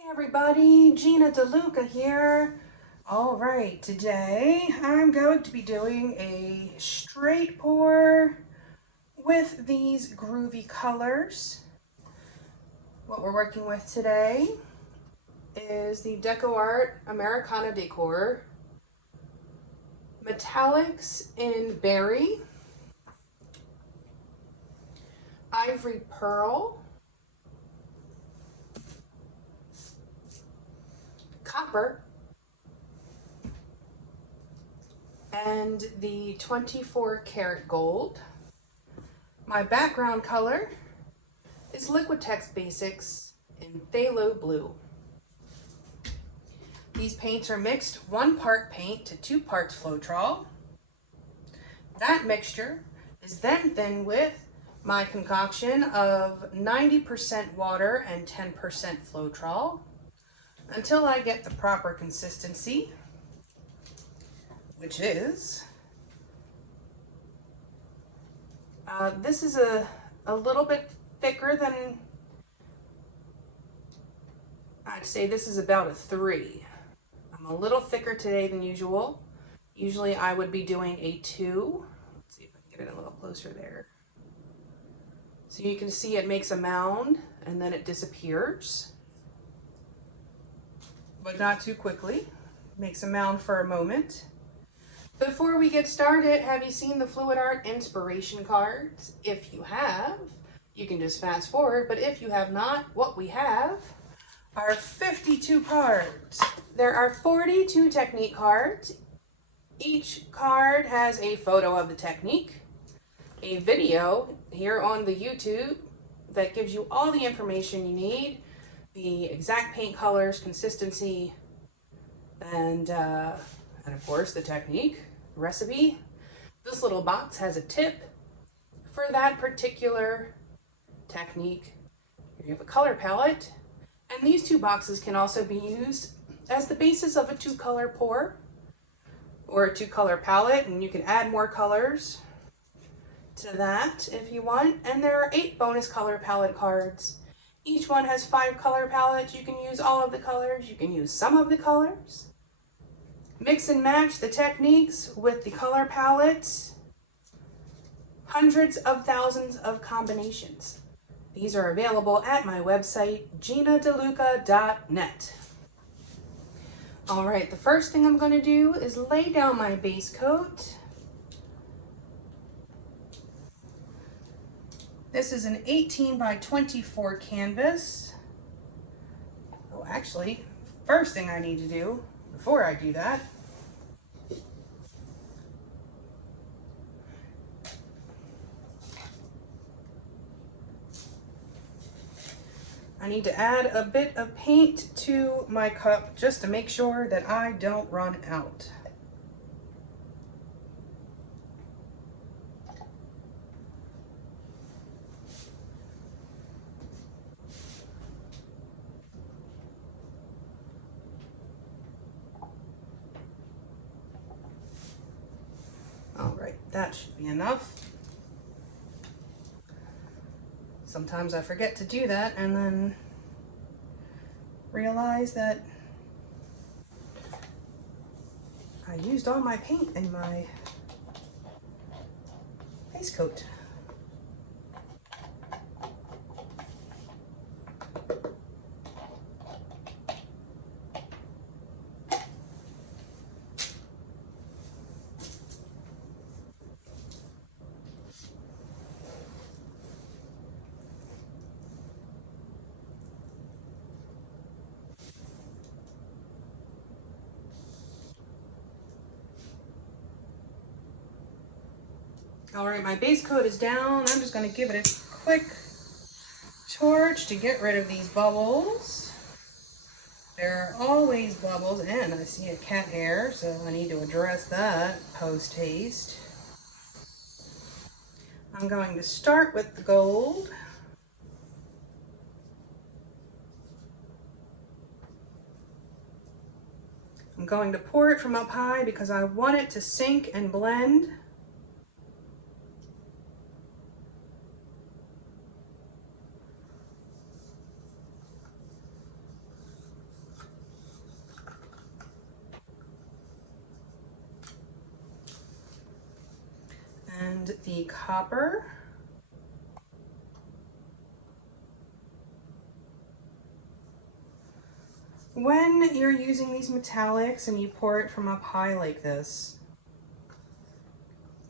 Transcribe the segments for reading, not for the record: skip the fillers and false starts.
Hey everybody, Gina DeLuca here. All right, today I'm going to be doing a straight pour with these groovy colors. What we're working with today is the DecoArt Americana Decor Metallics in Berry, Ivory Pearl, Copper, and the 24 karat gold. My background color is Liquitex Basics in Phthalo Blue. These paints are mixed 1 part paint to 2 parts Floetrol. That mixture is then thinned with my concoction of 90% water and 10% Floetrol until I get the proper consistency, which is, this is a little bit thicker than, I'd say this is about a 3. I'm a little thicker today than usual. Usually I would be doing a 2. Let's see if I can get it a little closer there. So you can see it makes a mound and then it disappears, but not too quickly. Makes a mound for a moment. Before we get started, have you seen the Fluid Art inspiration cards? If you have, you can just fast forward, but if you have not, what we have are 52 cards. There are 42 technique cards. Each card has a photo of the technique, a video here on the YouTube that gives you all the information you need, the exact paint colors, consistency, and of course the technique, recipe. This little box has a tip for that particular technique. Here you have a color palette, and these 2 boxes can also be used as the basis of a 2-color pour or a 2-color palette, and you can add more colors to that if you want. And there are 8 bonus color palette cards. Each one has 5 color palettes. You can use all of the colors, you can use some of the colors. Mix and match the techniques with the color palettes. Hundreds of thousands of combinations. These are available at my website, ginadeluca.net. All right, the first thing I'm going to do is lay down my base coat. This is an 18 by 24 canvas. Oh, actually, first thing I need to do before I do that, I need to add a bit of paint to my cup just to make sure that I don't run out. All right, that should be enough. Sometimes I forget to do that and then realize that I used all my paint in my base coat. All right, my base coat is down. I'm just going to give it a quick torch to get rid of these bubbles. There are always bubbles, and I see a cat hair, so I need to address that post-haste. I'm going to start with the gold. I'm going to pour it from up high because I want it to sink and blend. and the copper. When you're using these metallics and you pour it from up high like this,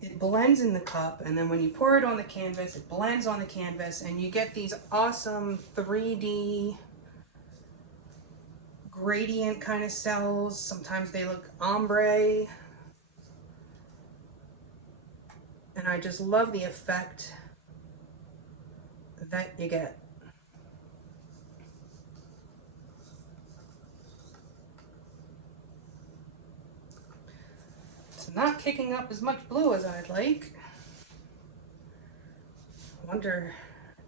it blends in the cup, and then when you pour it on the canvas, it blends on the canvas, and you get these awesome 3D gradient kind of cells. Sometimes they look ombre. And I just love the effect that you get. It's not kicking up as much blue as I'd like. I wonder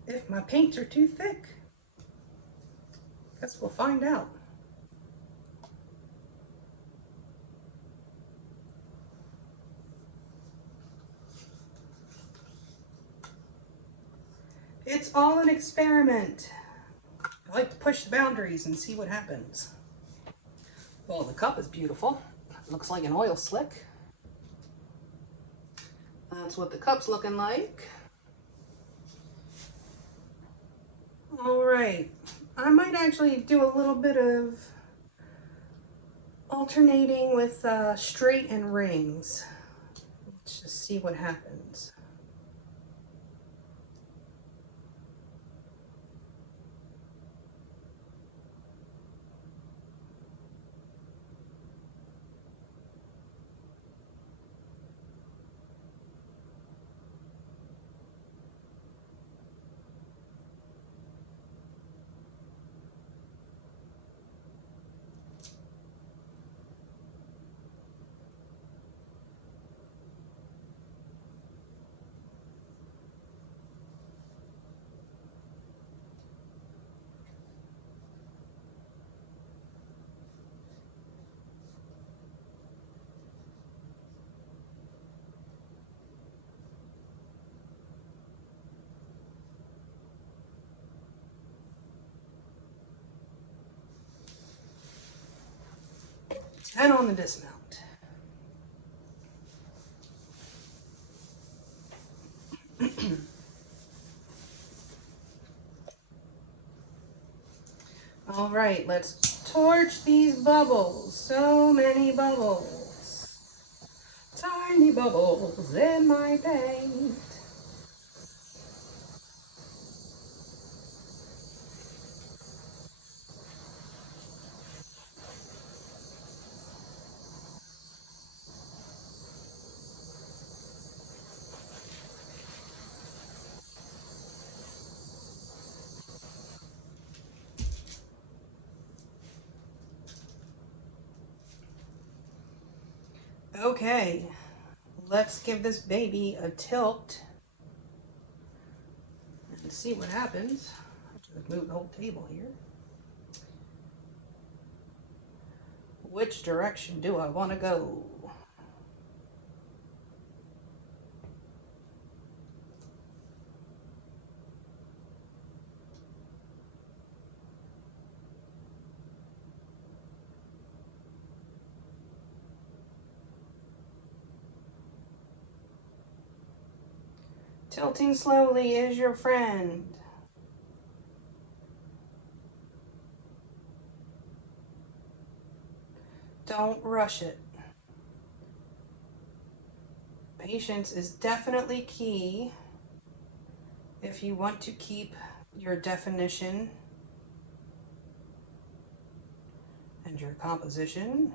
if my paints are too thick. Guess we'll find out. It's all an experiment. I like to push the boundaries and see what happens. Well, the cup is beautiful. It looks like an oil slick. That's what the cup's looking like. All right, I might actually do a little bit of alternating with straight and rings. Let's just see what happens. And on the dismount. All right, let's torch these bubbles. So many bubbles. Tiny bubbles in my paint. Okay, let's give this baby a tilt and see what happens. I have to move the whole table here. Which direction do I want to go? Tilting slowly is your friend. Don't rush it. Patience is definitely key if you want to keep your definition and your composition.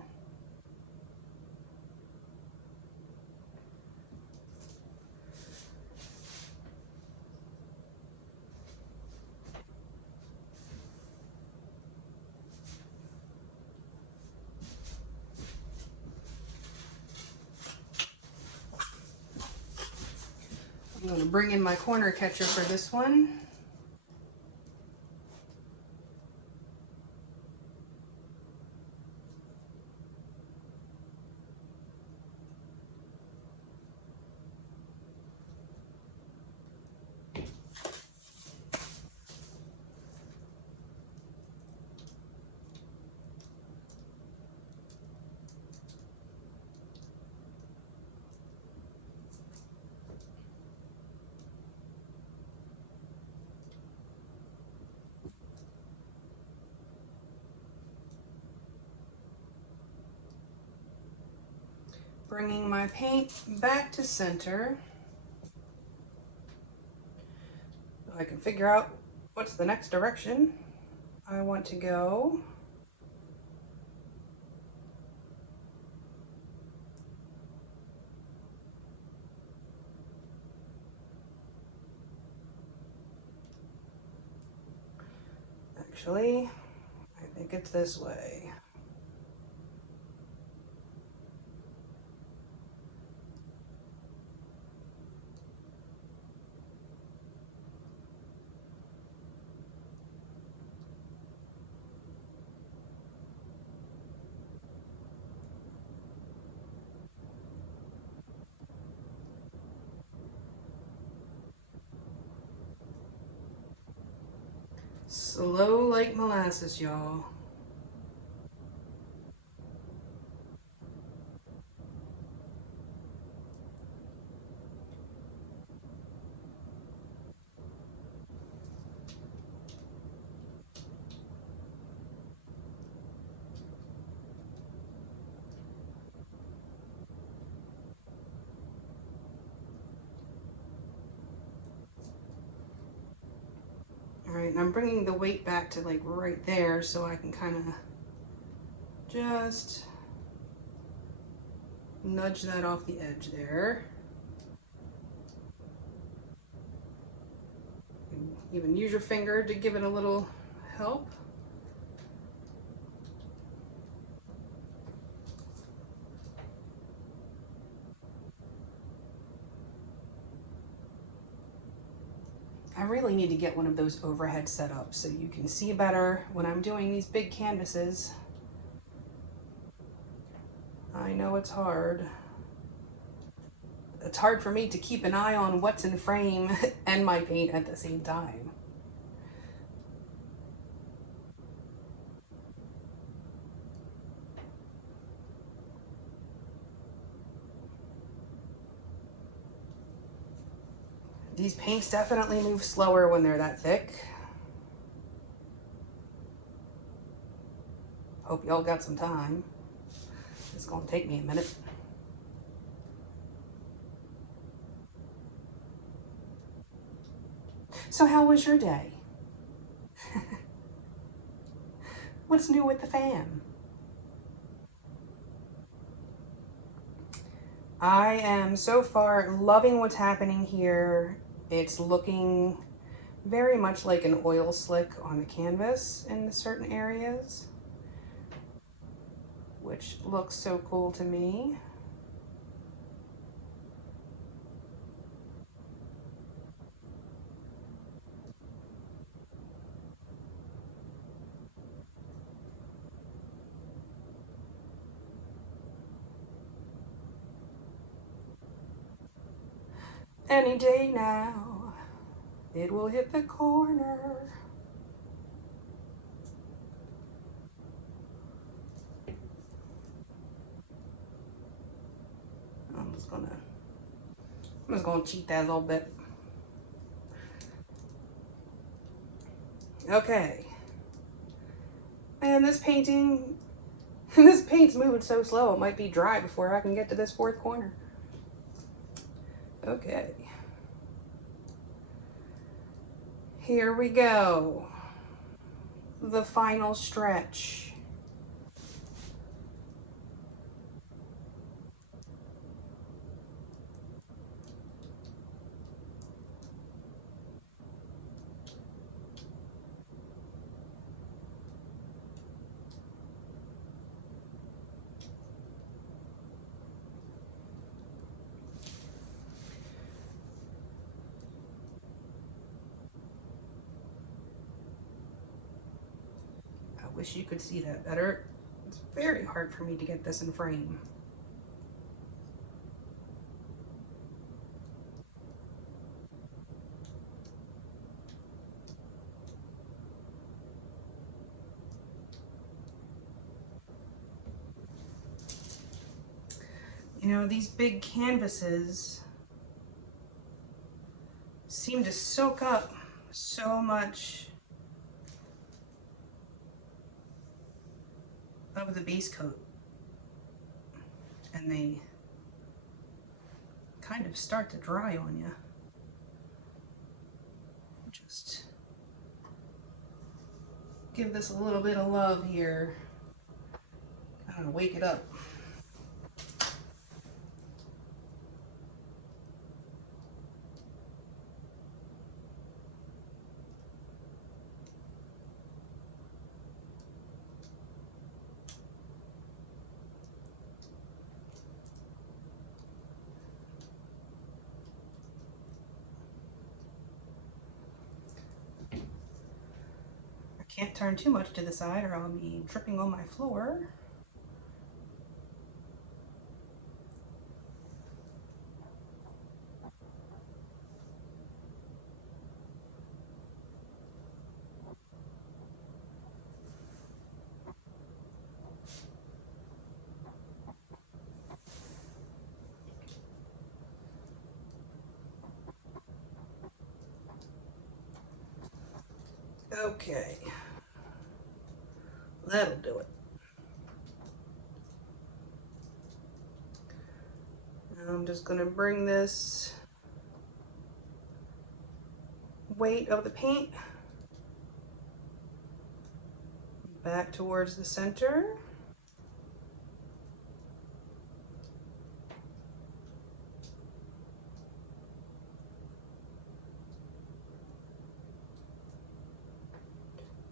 I'm going to bring in my corner catcher for this one. Bringing my paint back to center. So I can figure out what's the next direction I want to go. Actually, I think it's this way. Slow like molasses, y'all. Alright, and I'm bringing the weight back to like right there so I can kind of just nudge that off the edge there. Even use your finger to give it a little help. I really need to get one of those overhead setups so you can see better when I'm doing these big canvases. I know it's hard. It's hard for me to keep an eye on what's in frame and my paint at the same time. These paints definitely move slower when they're that thick. Hope y'all got some time. It's gonna take me a minute. So how was your day? What's new with the fam? I am so far loving what's happening here. It's looking very much like an oil slick on the canvas in certain areas, which looks so cool to me. Any day now, it will hit the corner. I'm just gonna cheat that a little bit. Okay. And this paint's moving so slow, it might be dry before I can get to this fourth corner. Okay. Here we go. The final stretch. I wish you could see that better. It's very hard for me to get this in frame. You know, these big canvases seem to soak up so much of the base coat, and they kind of start to dry on you. Just give this a little bit of love here. Kind of wake it up. Can't turn too much to the side or I'll be dripping on my floor. Okay, that'll do it. Now I'm just going to bring this weight of the paint back towards the center.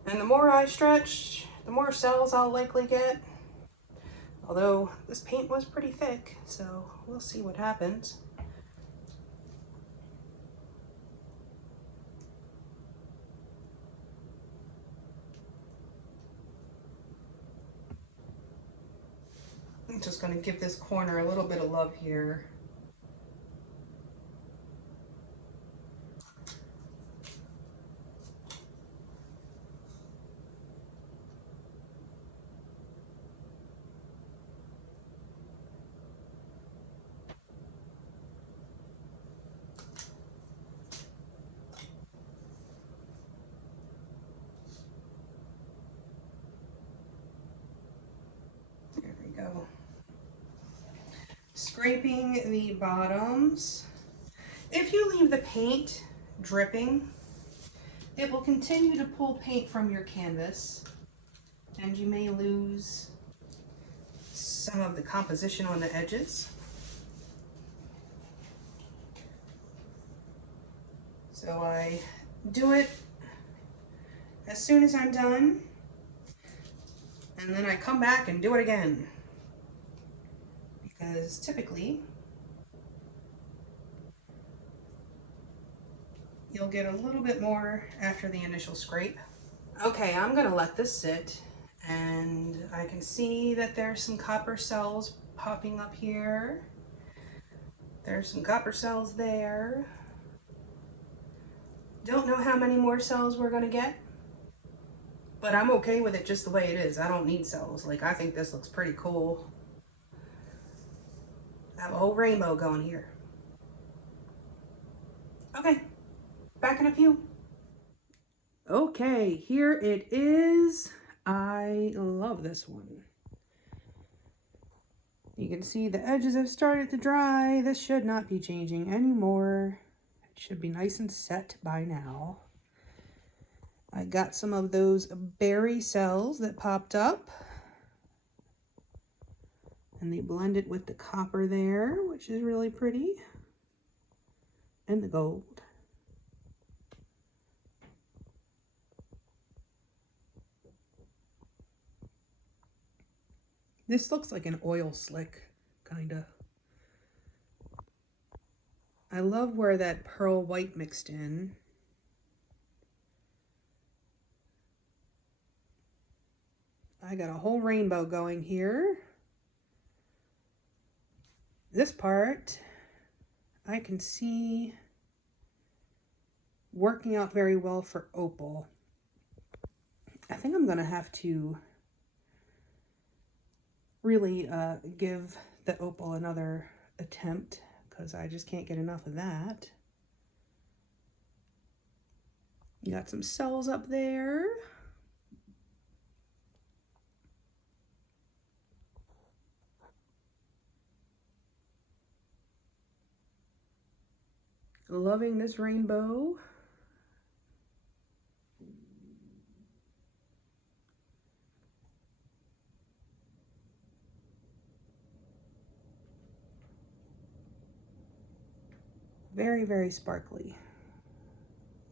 And the more I stretch, the more cells I'll likely get. Although this paint was pretty thick, so we'll see what happens. I'm just going to give this corner a little bit of love here. Go. Scraping the bottoms. If you leave the paint dripping, it will continue to pull paint from your canvas and you may lose some of the composition on the edges. So I do it as soon as I'm done, and then I come back and do it again. Because typically you'll get a little bit more after the initial scrape. Okay, I'm gonna let this sit, and I can see that there's some copper cells popping up here. There's some copper cells there. Don't know how many more cells we're gonna get, but I'm okay with it just the way it is. I don't need cells. Like, I think this looks pretty cool. I have a whole rainbow going here. Okay, back in a few. Okay, here it is. I love this one. You can see the edges have started to dry. This should not be changing anymore. It should be nice and set by now. I got some of those berry cells that popped up. And they blend it with the copper there, which is really pretty. And the gold. This looks like an oil slick, kinda. I love where that pearl white mixed in. I got a whole rainbow going here. This part, I can see working out very well for opal. I think I'm gonna have to really give the opal another attempt because I just can't get enough of that. You got some cells up there. Loving this rainbow. Very, very sparkly.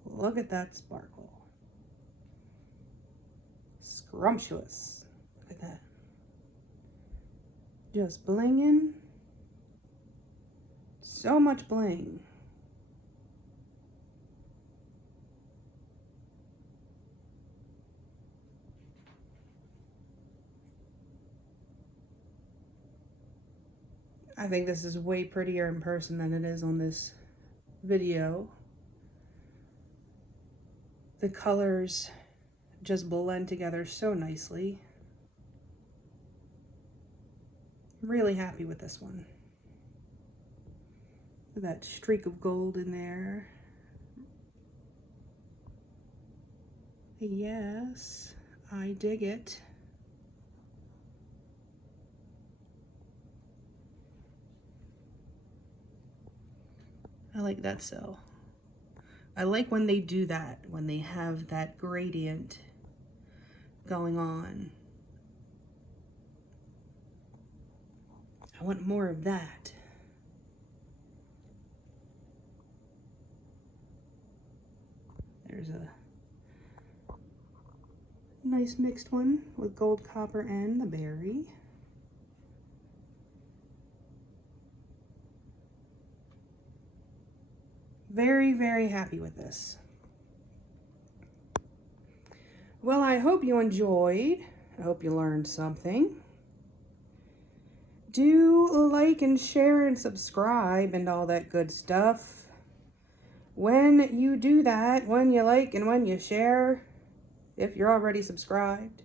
Look at that sparkle. Scrumptious. Look at that. Just blinging. So much bling. I think this is way prettier in person than it is on this video. The colors just blend together so nicely. Really happy with this one. That streak of gold in there. Yes, I dig it. I like that so. I like when they do that, when they have that gradient going on. I want more of that. There's a nice mixed one with gold, copper, and the berry. Very, very happy with this. Well, I hope you enjoyed. I hope you learned something. Do like and share and subscribe and all that good stuff. When you do that, when you like and when you share, if you're already subscribed,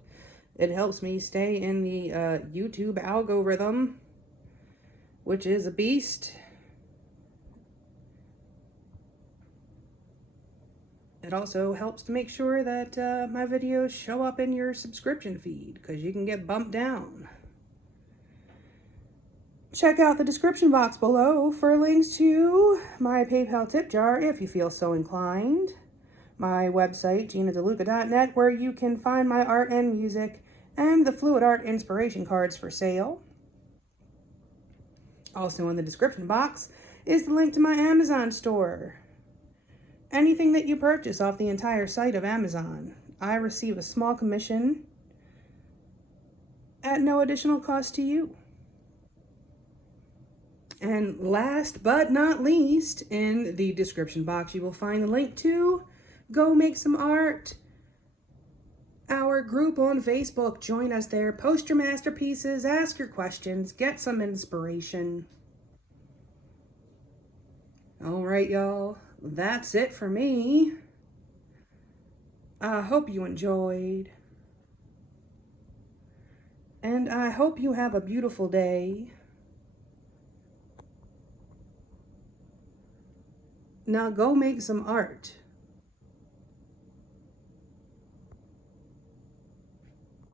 it helps me stay in the YouTube algorithm, which is a beast. It also helps to make sure that my videos show up in your subscription feed, because you can get bumped down. Check out the description box below for links to my PayPal tip jar if you feel so inclined, my website, GinaDeLuca.net, where you can find my art and music, and the Fluid Art inspiration cards for sale. Also in the description box is the link to my Amazon store. Anything that you purchase off the entire site of Amazon, I receive a small commission at no additional cost to you. And last but not least, in the description box, you will find the link to Go Make Some Art, our group on Facebook. Join us there. Post your masterpieces, ask your questions, get some inspiration. All right, y'all. That's it for me. I hope you enjoyed. And I hope you have a beautiful day. Now go make some art.